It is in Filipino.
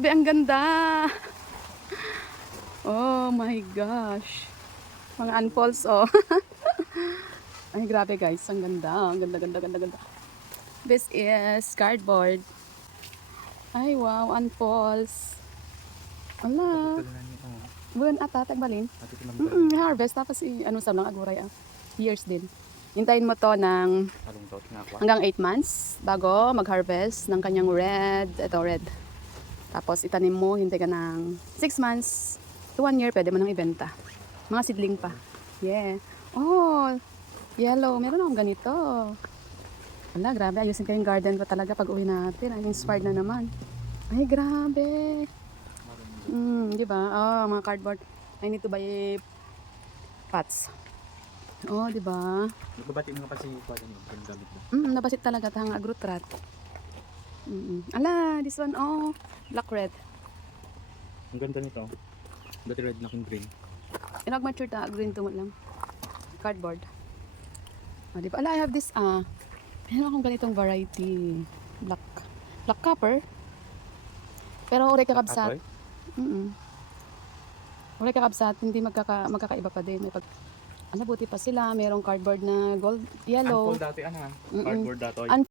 Ang ganda. Oh my gosh. Mga unfolds, oh. Ay, grabe guys. Ang ganda. Ang ganda, ganda, ganda, ganda. This is cardboard. Ay, wow. Unfolds. Ala. Buwan ata, tagbalin. Harvest. Tapos, ano sa lang, aguray, ah. Years din. Hintayin mo to ng hanggang 8 months bago mag-harvest ng kanyang red. Ito, red. Tapos, itanim mo. Hintay ka ng 6 months to 1 year. Pwede mo nang ibenta. Mga seedling pa. Yeah. Oh, yellow. Meron akong ganito. Wala, grabe. Ayusin ko yung garden ko talaga pag uwi natin. I'm inspired na naman. Ay, grabe. Di ba? Oh, mga cardboard. I need to buy pots. Oh, di ba? Nagbabati mo kasi yung gamit mo. Nabasit talaga tang agrotrat. Ala, this one, oh. Black red. Ang ganda nito. Dati red na kung green. Inag-mature ta, green to lang. Cardboard. Oh, di ba? Ala, I have this, meron akong ganitong variety. Black copper. Pero uri kakabsat. Uri kakabsat, hindi magkakaiba pa din. May buti pa sila. Merong cardboard na gold, yellow. Unfold dati, cardboard dati.